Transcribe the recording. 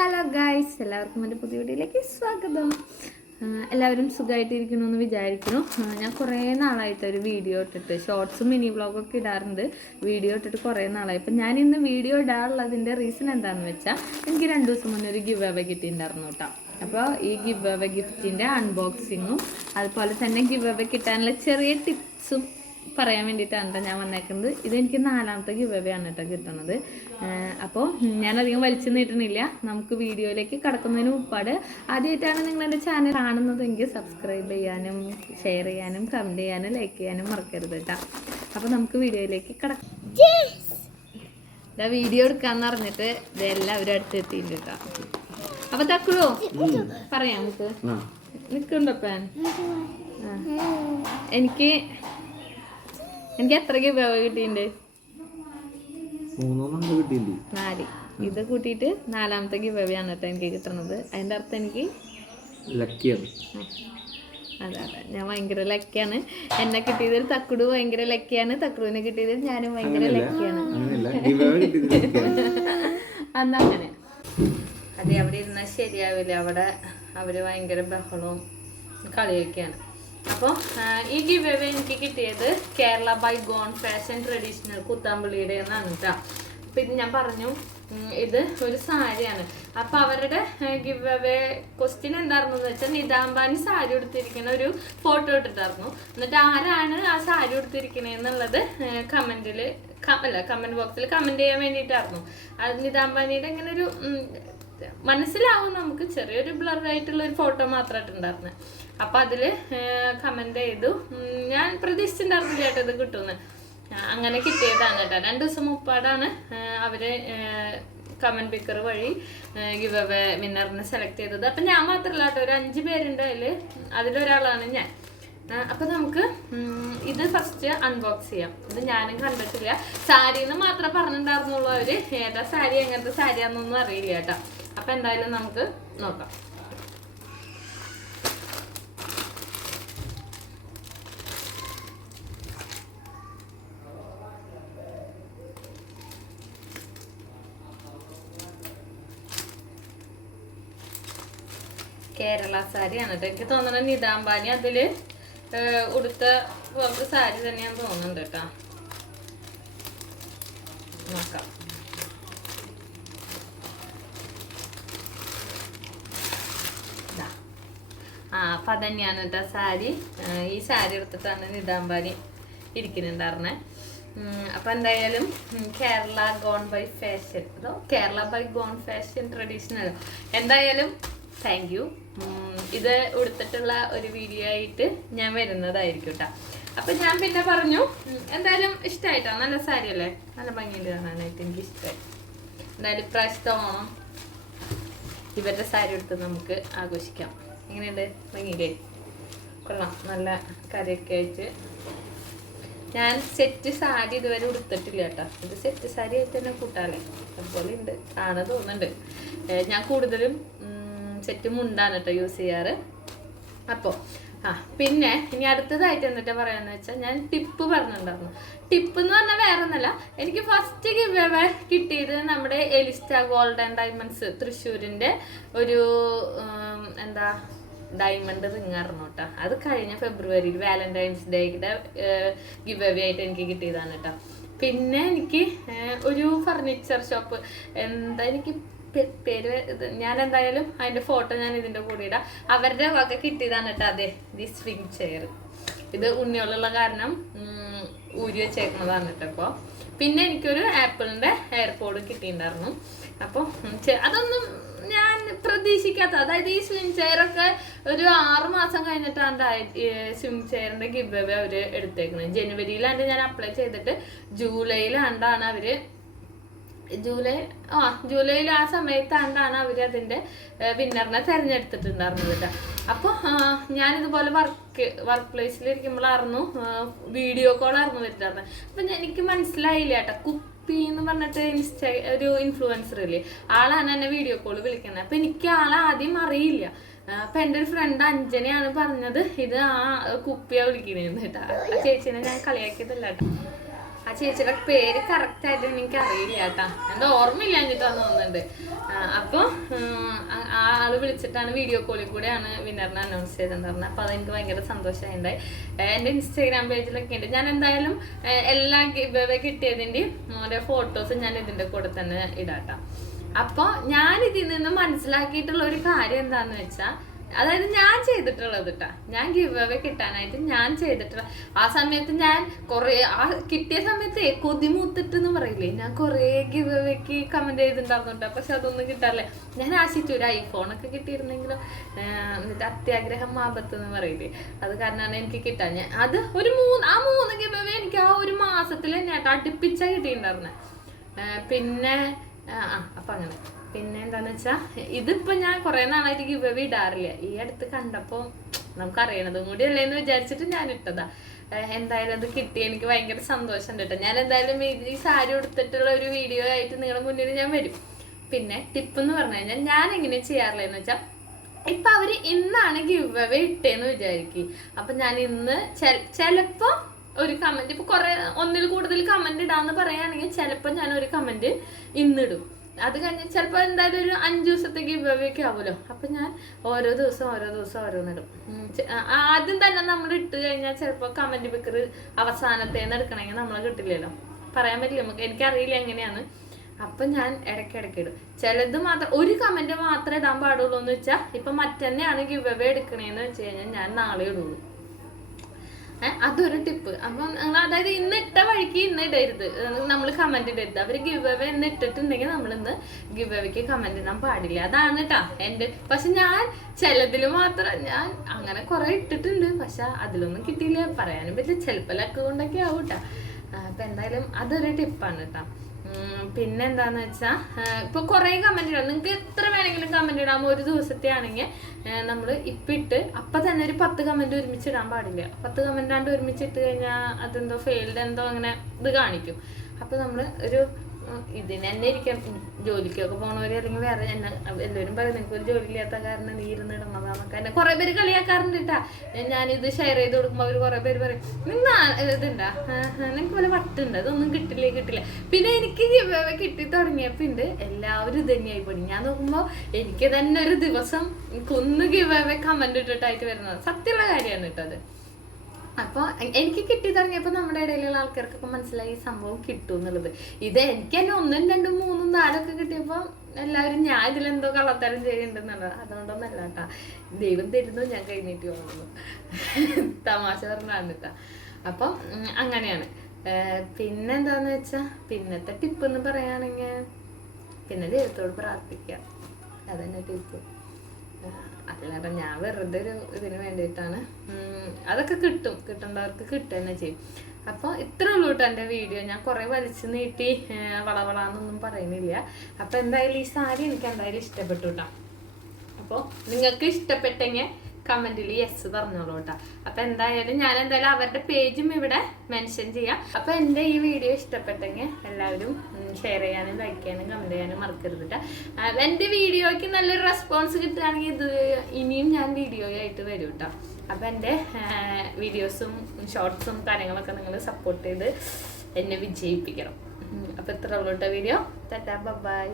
Hello guys, എല്ലാവർക്കും എൻ്റെ പുതിയ വീഡിയോയിലേക്ക് സ്വാഗതം. എല്ലാവരും സുഖമായിട്ടിരിക്കണമെന്ന് വിചാരിക്കുന്നു. ഞാൻ കുറേ നാളായിട്ട് ഒരു വീഡിയോ ഇട്ടിട്ട് ഷോർട്സും മിനി വ്ളോഗൊക്കെ ഇടാറുണ്ട്. വീഡിയോ ഇട്ടിട്ട് കുറേ നാളായി. അപ്പം ഞാൻ ഇന്ന് വീഡിയോ ഇടാറുള്ളതിൻ്റെ റീസൺ എന്താണെന്ന് വെച്ചാൽ എനിക്ക് 2 ദിവസം മുന്നേ ഒരു ഗിവ് അവേ കിട്ടിയിട്ടുണ്ടായിരുന്നു കേട്ടോ. അപ്പോൾ ഈ ഗിവ് അവേ ഗിഫ്റ്റിൻ്റെ അൺബോക്സിങ്ങും അതുപോലെ തന്നെ ഗിവ് അവേ കിട്ടാനുള്ള ചെറിയ ടിപ്സും പറയാൻ വേണ്ടിയിട്ടാണ് ഞാൻ വന്നേക്കുന്നത്. ഇതെനിക്ക് 4ാമത്തെ ഗിവ് അവേ ആണ് കേട്ടോ കിട്ടുന്നത്. അപ്പോൾ ഞാനധികം വലിച്ചു നീട്ടണില്ല, നമുക്ക് വീഡിയോയിലേക്ക് കടക്കുന്നതിന് മുമ്പാട് ആദ്യമായിട്ടാണ് നിങ്ങൾ എൻ്റെ ചാനൽ കാണുന്നതെങ്കിൽ സബ്സ്ക്രൈബ് ചെയ്യാനും ഷെയർ ചെയ്യാനും കമൻറ്റ് ചെയ്യാനും ലൈക്ക് ചെയ്യാനും മറക്കരുത് കേട്ടോ. അപ്പോൾ നമുക്ക് വീഡിയോയിലേക്ക് കടക്കാം. വീഡിയോ എടുക്കാന്ന് പറഞ്ഞിട്ട് ഇതെല്ലാവരും അടുത്തെത്തിയില്ല കേട്ടോ. അപ്പോൾ തക്കുഴോ പറയാം നമുക്ക് നിൽക്കണ്ടപ്പാൻ. എനിക്ക് എത്ര ഗിവ് അവേ കിട്ടിയിട്ടുണ്ട്? 4. ഇത് കൂട്ടിയിട്ട് 4ാമത്തെ ഗിവ് അവേ ആണ് കേട്ടോ എനിക്ക് കിട്ടുന്നത്. അതിൻ്റെ അർത്ഥം എനിക്ക് ലക്കിയാണ്. അതെ, ഞാൻ ഭയങ്കര ലക്കിയാണ്. എന്നെ കിട്ടിയതിൽ തക്കുടു ഭയങ്കര ലക്കിയാണ്, തക്കുടുവിനെ കിട്ടിയതിൽ ഞാനും ഭയങ്കര ലക്കിയാണ്. അന്നങ്ങനെ അതെ, അവിടെ ഇരുന്നാൽ ശരിയാവില്ല. അവിടെ അവര് ഭയങ്കര ബഹളവും കളിയൊക്കെയാണ്. അപ്പോൾ ഈ ഗിവ് അവേ എനിക്ക് കിട്ടിയത് Kerala by gone fashion traditional കുത്താമ്പള്ളിയുടെ എന്നാണ് കേട്ടോ. പിന്നെ ഞാൻ പറഞ്ഞു ഇത് ഒരു സാരിയാണ്. അപ്പോൾ അവരുടെ ഗിവ് അവേ ക്വസ്റ്റ്യൻ എന്തായിരുന്നു വെച്ചാൽ നിതാംബാനി സാരി ഉടുത്തിരിക്കുന്ന ഒരു ഫോട്ടോ ഇട്ടിട്ടായിരുന്നു. എന്നിട്ട് ആരാണ് ആ സാരി ഉടുത്തിരിക്കണേന്നുള്ളത് കമന്റ് ബോക്സിൽ കമന്റ് ചെയ്യാൻ വേണ്ടിയിട്ടായിരുന്നു. അത് നിതാംബാനിയുടെ ഇങ്ങനെ ഒരു മനസ്സിലാവും നമുക്ക്, ചെറിയൊരു ബ്ലറായിട്ടുള്ള ഒരു ഫോട്ടോ മാത്രമായിട്ടുണ്ടായിരുന്നു. അപ്പം അതിൽ കമന്റ് ചെയ്തു. ഞാൻ പ്രതീക്ഷിച്ചിട്ടുണ്ടായിരുന്നില്ല കേട്ടോ ഇത് കിട്ടുമെന്ന്. അങ്ങനെ കിട്ടിയതാണ് കേട്ടോ. 2 ദിവസം മുമ്പാടാണ് അവര് കമന്റ് പിക്കർ വഴി ഗിവ് അവേ വിന്നറിനെ സെലക്ട് ചെയ്തത്. അപ്പം ഞാൻ മാത്രമല്ല കേട്ടോ, ഒരു 5 പേരുണ്ട് അതിലൊരാളാണ് ഞാൻ. അപ്പം നമുക്ക് ഇത് ഫസ്റ്റ് അൺബോക്സ് ചെയ്യാം. ഇത് ഞാനും കണ്ടിട്ടില്ല, സാരിന്ന് മാത്രമേ പറഞ്ഞിട്ടുണ്ടായിരുന്നുള്ളൂ അവര്. ഏതാ സാരി എങ്ങനത്തെ സാരിയാന്നൊന്നും അറിയില്ല കേട്ടോ. അപ്പം എന്തായാലും നമുക്ക് നോക്കാം. കേരള സാരിയാണ് കേട്ടോ. എനിക്ക് തോന്നുന്നത് നിതാംബാനി അതില് ഉടുത്ത പോലത്തെ സാരി തന്നെയാന്ന് തോന്നുന്നുണ്ട് കേട്ടോ. നോക്കാം. അപ്പൊ അതന്നെയാണ് കേട്ടോ സാരി. ഈ സാരി എടുത്തിട്ടാണ് നിതാംബാനി ഇരിക്കുന്നുണ്ടായിരുന്നെ. അപ്പൊ എന്തായാലും കേരള ഗോൺ ബൈ ഫാഷൻ, അതോ Kerala by gone fashion traditional, എന്തായാലും താങ്ക് യു. ഇത് ഉടുത്തിട്ടുള്ള ഒരു വീഡിയോ ആയിട്ട് ഞാൻ വരുന്നതായിരിക്കും കേട്ടോ. അപ്പൊ ഞാൻ പിന്നെ പറഞ്ഞു എന്തായാലും ഇഷ്ടമായിട്ടോ, നല്ല സാരി അല്ലേ, നല്ല ഭംഗിയുണ്ട് കാണാനായിട്ട്, എനിക്ക് ഇഷ്ടമായി. എന്തായാലും ഇപ്രാവശ്യത്തെ ഓണം ഇവരുടെ സാരി എടുത്ത് നമുക്ക് ആഘോഷിക്കാം. എങ്ങനെയുണ്ട്? ഭംഗിയില്ലേ? കൊള്ളാം, നല്ല കറിയൊക്കെ ആയിട്ട്. ഞാൻ സെറ്റ് സാരി ഇതുവരെ ഉടുത്തിട്ടില്ല കേട്ടോ. ഇത് സെറ്റ് സാരി ആയിട്ട് തന്നെ കൂട്ടാല്ലേ, അതുപോലെ ഉണ്ട് ആണ് തോന്നുന്നുണ്ട്. ഞാൻ കൂടുതലും സെറ്റ് മുണ്ടാണ് കേട്ടോ യൂസ് ചെയ്യാറ്. അപ്പോൾ പിന്നെ ഇനി അടുത്തതായിട്ട് എന്നിട്ട് പറയാന്ന് വെച്ചാൽ, ഞാൻ ടിപ്പ് പറഞ്ഞിട്ടുണ്ടായിരുന്നു. ടിപ്പ് എന്ന് പറഞ്ഞാൽ വേറെ ഒന്നല്ല, എനിക്ക് ഫസ്റ്റ് ഗിവ് അവേ കിട്ടിയത് നമ്മുടെ എലിസ്റ്റ ഗോൾഡ് ആൻഡ് ഡയമണ്ട്സ് തൃശ്ശൂരിൻ്റെ ഒരു ഡയമണ്ട് റിങ് ആയിരുന്നു കേട്ടോ. അത് കഴിഞ്ഞ ഫെബ്രുവരിയിൽ വാലന്റൈൻസ് ഡേയുടെ ഗിവ് അവേ ആയിട്ട് എനിക്ക് കിട്ടിയതാണ് കേട്ടോ. പിന്നെ എനിക്ക് ഒരു ഫർണിച്ചർ ഷോപ്പ്, എനിക്ക് പേര് ഞാൻ എന്തായാലും അതിന്റെ ഫോട്ടോ ഞാൻ ഇതിന്റെ കൂടെ ഇടാം. അവരുടെ വക കിട്ടിയതാണ് കേട്ടോ. അതെ, ദി സ്വിംഗ് ചെയർ. ഇത് ഉണ്ണിയോളുള്ള കാരണം ഊരി വെച്ചേക്കുന്നതാണ് കേട്ടോ. അപ്പോൾ പിന്നെ എനിക്കൊരു ആപ്പിളിന്റെ എയർപോഡ് കിട്ടിയിട്ടുണ്ടായിരുന്നു. അപ്പോൾ അതൊന്നും ഞാൻ പ്രതീക്ഷിക്കാത്ത, അതായത് ഈ സ്വിംഗ് ചെയറൊക്കെ ഒരു 6 മാസം കഴിഞ്ഞിട്ടാണ് സ്വിംഗ് ചെയറിന്റെ ഗിവ് അവേ അവര് എടുത്തേക്കുന്നത്. ജനുവരിയിലാണ്ട് ഞാൻ അപ്ലൈ ചെയ്തിട്ട് ജൂലൈയിലാണ്ടാണ് അവര് ജൂലൈയിൽ ആ സമയത്താണ്ടാണ് അവർ അതിന്റെ വിന്നറിനെ തെരഞ്ഞെടുത്തിട്ടുണ്ടായിരുന്നത് കേട്ടോ. അപ്പോൾ ഞാനിതുപോലെ വർക്ക് പ്ലേസിലിരിക്കുമ്പോഴായിരുന്നു വീഡിയോ കോളായിരുന്നു വരുന്നത്. അപ്പം എനിക്ക് മനസ്സിലായില്ല കേട്ടോ, കുപ്പി എന്ന് പറഞ്ഞിട്ട് ഒരു ഇൻഫ്ലുവൻസർ ഇല്ലേ, ആളാണ് എന്നെ വീഡിയോ കോൾ വിളിക്കുന്നത്. അപ്പം എനിക്ക് ആളെ ആദ്യം അറിയില്ല. അപ്പം എൻ്റെ ഒരു ഫ്രണ്ട് അഞ്ജനയാണ് പറഞ്ഞത് ഇത് ആ കുപ്പിയാണ് വിളിക്കണേന്ന് കേട്ടോ. ആ ചേച്ചീനെ ഞാൻ കളിയാക്കിയതല്ല കേട്ടോ. ആ ചേച്ചിയുടെ പേര് കറക്റ്റായിട്ട് എനിക്ക് അറിയില്ല കേട്ടാ, എൻ്റെ ഓർമ്മയില്ല എന്നിട്ടാന്ന് തോന്നുന്നുണ്ട്. അപ്പോൾ ആള് വിളിച്ചിട്ടാണ് വീഡിയോ കോളിൽ കൂടെയാണ് വിന്നറിനെ അനൗൺസ് ചെയ്തിട്ടുണ്ടായിരുന്നത്. അപ്പോൾ അതെനിക്ക് ഭയങ്കര സന്തോഷമായിണ്ടായി. എൻ്റെ ഇൻസ്റ്റാഗ്രാം പേജിലൊക്കെ ഉണ്ട്. ഞാൻ എന്തായാലും എല്ലാ കിട്ടിയതിൻ്റെ ഓരോ ഫോട്ടോസ് ഞാൻ ഇതിൻ്റെ കൂടെ തന്നെ ഇടാട്ടാം. അപ്പോൾ ഞാൻ ഇതിൽ നിന്ന് മനസ്സിലാക്കിയിട്ടുള്ള ഒരു കാര്യം എന്താന്ന് വെച്ചാൽ, അതായത് ഞാൻ ചെയ്തിട്ടുള്ളത് കേട്ടാ, ഞാൻ ഗിവ് അവേ കിട്ടാനായിട്ട് ഞാൻ ചെയ്തിട്ടുള്ള ആ സമയത്ത് ഞാൻ കുറേ ആ കിട്ടിയ സമയത്ത് കൊതിമൂത്തിട്ടെന്ന് പറയില്ലേ, ഞാൻ കുറേ ഗിവ് അവേക്ക് കമന്റ് ചെയ്തിട്ടുണ്ടായിരുന്നു കേട്ടോ. പക്ഷെ അതൊന്നും കിട്ടാറില്ല. ഞാൻ ആശിച്ചു ഒരു ഐഫോണൊക്കെ കിട്ടിയിരുന്നെങ്കിലും, എന്നിട്ട് അത്യാഗ്രഹം ആപത്ത് എന്ന് പറയില്ലേ, അത് കാരണമാണ് എനിക്ക് കിട്ടാൻ. ഞാൻ അത് ആ മൂന്ന് ഗിവ് അവേ എനിക്ക് ആ ഒരു മാസത്തിൽ തന്നെ കേട്ടോ അടുപ്പിച്ചാ കിട്ടിയിട്ടുണ്ടായിരുന്നെ. പിന്നെ അപ്പം അങ്ങനെ പിന്നെ എന്താന്ന് വെച്ചാൽ, ഇതിപ്പോൾ ഞാൻ കുറേ നാളായിട്ട് ഗിവ് അവേ ഇടാറില്ല. ഈ അടുത്ത് കണ്ടപ്പോൾ നമുക്കറിയണതും കൂടി അല്ലേന്ന് വിചാരിച്ചിട്ട് ഞാൻ ഇട്ടതാ. എന്തായാലും അത് കിട്ടി, എനിക്ക് ഭയങ്കര സന്തോഷമുണ്ട് കേട്ടോ. ഞാൻ എന്തായാലും ഈ സാരി ഉടുത്തിട്ടുള്ള ഒരു വീഡിയോ ആയിട്ട് നിങ്ങളുടെ മുന്നിൽ ഞാൻ വരും. പിന്നെ ടിപ്പ് എന്ന് പറഞ്ഞു കഴിഞ്ഞാൽ ഞാൻ എങ്ങനെ ചെയ്യാറില്ലെന്ന് വെച്ചാൽ, ഇപ്പം അവർ ഇന്നാണ് ഗിവ് അവേ ഇട്ടേന്ന് വിചാരിക്കും. അപ്പം ഞാൻ ഇന്ന് ചിലപ്പോൾ ഒരു കമൻറ്റ്, ഇപ്പോൾ കുറേ ഒന്നിൽ കൂടുതൽ കമൻറ്റ് ഇടാന്ന് പറയുകയാണെങ്കിൽ ചിലപ്പോൾ ഞാൻ ഒരു കമൻറ്റ് ഇന്നിടും. അത് കഴിഞ്ഞ് ചിലപ്പോൾ എന്തായാലും ഒരു 5 ദിവസത്തെ ഗിവ് അവേ ഒക്കെ ആവുമല്ലോ. അപ്പം ഞാൻ ഓരോ ദിവസം ഓരോന്നിടും. ആദ്യം തന്നെ നമ്മൾ ഇട്ട് കഴിഞ്ഞാൽ ചിലപ്പോൾ കമൻറ്റ് പിക്കർ അവസാനത്തേന്ന് എടുക്കണമെങ്കിൽ നമ്മളെ കിട്ടില്ലല്ലോ, പറയാൻ പറ്റില്ല നമുക്ക്, എനിക്കറിയില്ല എങ്ങനെയാണ്. അപ്പം ഞാൻ ഇടയ്ക്കിടയ്ക്ക് ഇടും. ചിലത് മാത്രം ഒരു കമൻറ്റ് മാത്രമേ ഇടാൻ പാടുള്ളൂ എന്ന് വെച്ചാൽ, ഇപ്പം മറ്റന്നെയാണ് ഗിവ് അവേ എടുക്കണേന്ന് വെച്ച് കഴിഞ്ഞാൽ ഞാൻ നാളെ ഇടുള്ളൂ. അതൊരു ടിപ്പ്. അപ്പം അതായത് ഇന്ന് ഇട്ട വഴിക്ക് ഇന്ന് ഇടരുത്, നമ്മൾ കമന്റ് ഇടരുത്. അവർ ഗിവ് അവേ ഇന്ന് ഇട്ടിട്ടുണ്ടെങ്കിൽ നമ്മളിന്ന് ഗിവ് അവേക്ക് കമന്റ് ഇടാൻ പാടില്ല. അതാണ് കേട്ടാ എൻ്റെ. പക്ഷെ ഞാൻ ചിലതിൽ മാത്രം ഞാൻ അങ്ങനെ കുറെ ഇട്ടിട്ടുണ്ട്, പക്ഷെ അതിലൊന്നും കിട്ടിയില്ല, പറയാനും പറ്റില്ല. ചിലപ്പോൾ ലക്ക് കൊണ്ടൊക്കെ ആവും കേട്ടാ. അപ്പം എന്തായാലും അതൊരു ടിപ്പാണ് കേട്ടോ. പിന്നെ എന്താന്ന് വെച്ചാൽ, ഇപ്പോൾ കുറേ കമന്റ് ഇടാം, നിങ്ങൾക്ക് എത്ര വേണമെങ്കിലും കമന്റ് ഇടാമോ. ഒരു ദിവസത്തെ ആണെങ്കിൽ നമ്മൾ ഇപ്പം ഇട്ട് അപ്പം തന്നെ ഒരു 10 കമന്റ് ഒരുമിച്ച് ഇടാൻ പാടില്ല. 10 കമന്റാണ്ട് ഒരുമിച്ച് ഇട്ട് കഴിഞ്ഞാൽ അതെന്തോ ഫെയിൽഡ് എന്തോ അങ്ങനെ ഇത് കാണിക്കും. അപ്പം നമ്മൾ ഒരു ഇതിന് തന്നെ ഇരിക്കാം. ജോലിക്കൊക്കെ പോണവര് അല്ലെങ്കിൽ വേറെ എല്ലാവരും പറയും നിങ്ങൾക്ക് ഒരു ജോലി ഇല്ലാത്ത കാരണം നീ ഇരുന്ന് ഇടണതാന്നൊക്കെ. എന്നെ കുറെ പേര് കളിയാക്കാറുണ്ട് കേട്ടാ. ഞാനിത് ഷെയർ ചെയ്ത് കൊടുക്കുമ്പോൾ അവർ കുറെ പേര് പറയും നിങ്ങൾ ഇതുണ്ടാ, നിങ്ങൾക്ക് പോലെ വട്ടുണ്ട്, അതൊന്നും കിട്ടില്ല. പിന്നെ എനിക്ക് കിട്ടി തുടങ്ങിയപ്പോൾ ഉണ്ട് എല്ലാവരും ഇത് തന്നെയായി പോയി. ഞാൻ നോക്കുമ്പോൾ എനിക്ക് തന്നെ ഒരു ദിവസം കൊന്ന് ഗിവ് അവേ കമന്റ് ഇട്ടിട്ടായിട്ട് വരുന്നത് സത്യമുള്ള കാര്യമാണ് കേട്ടോ അത്. അപ്പോൾ എനിക്ക് കിട്ടി തുടങ്ങിയപ്പോൾ നമ്മുടെ ഇടയിലുള്ള ആൾക്കാർക്കൊക്കെ മനസ്സിലായി ഈ സംഭവം കിട്ടും എന്നുള്ളത്. ഇത് എനിക്ക് തന്നെ 1, 2, 3, 4 കിട്ടിയപ്പോൾ എല്ലാവരും ഞാൻ ഇതിലെന്തോ കള്ളത്തരം ചെയ്യുന്നുണ്ടെന്നുള്ളത്. അതുകൊണ്ടൊന്നല്ല കേട്ടാ, ദൈവം തരുന്നു, ഞാൻ കഴിഞ്ഞിട്ട് പോകുന്നു, തമാശ പറഞ്ഞാണ് കേട്ടാ. അപ്പം അങ്ങനെയാണ്. പിന്നെന്താന്ന് വെച്ചാൽ, പിന്നത്തെ ടിപ്പ് എന്ന് പറയുകയാണെങ്കിൽ പിന്നെ ദൈവത്തോട് പ്രാർത്ഥിക്കുക, അതന്നെ ടിപ്പ്. അല്ലാതെ ഞാൻ വെറുതെ ഒരു ഇതിന് വേണ്ടിയിട്ടാണ്. അതൊക്കെ കിട്ടേണ്ടവർക്ക് കിട്ടുക തന്നെ ചെയ്യും. അപ്പോൾ ഇത്ര ഉള്ളൂ കേട്ടോ എൻ്റെ വീഡിയോ. ഞാൻ കുറേ വലിച്ചു നീട്ടി വളവളാന്നൊന്നും പറയുന്നില്ല. അപ്പോൾ എന്തായാലും ഈ സാരി എനിക്ക് എന്തായാലും ഇഷ്ടപ്പെട്ടു കേട്ടോ. അപ്പോൾ നിങ്ങൾക്ക് ഇഷ്ടപ്പെട്ടെങ്കിൽ കമന്റിൽ യെസ് പറഞ്ഞോളൂ കേട്ടോ. അപ്പൊ എന്തായാലും ഞാൻ എന്തായാലും അവരുടെ പേജും ഇവിടെ മെൻഷൻ ചെയ്യാം. അപ്പൊ എൻ്റെ ഈ വീഡിയോ ഇഷ്ടപ്പെട്ടെങ്കിൽ എല്ലാവരും ഷെയർ ചെയ്യാനും ലൈക്ക് ചെയ്യാനും കമന്റ് ചെയ്യാനും മറക്കരുത് കേട്ടോ. എൻ്റെ വീഡിയോയ്ക്ക് നല്ലൊരു റെസ്പോൺസ് കിട്ടുകയാണെങ്കിൽ ഇത് ഇനിയും ഞാൻ വീഡിയോ ആയിട്ട് വരും കേട്ടോ. അപ്പൊ എൻ്റെ വീഡിയോസും ഷോർട്സും കാര്യങ്ങളൊക്കെ നിങ്ങൾ സപ്പോർട്ട് ചെയ്ത് എന്നെ വിജയിപ്പിക്കണം. അപ്പൊ ഇത്ര ഉള്ളൂ കേട്ടോ വീഡിയോ. Tata bye.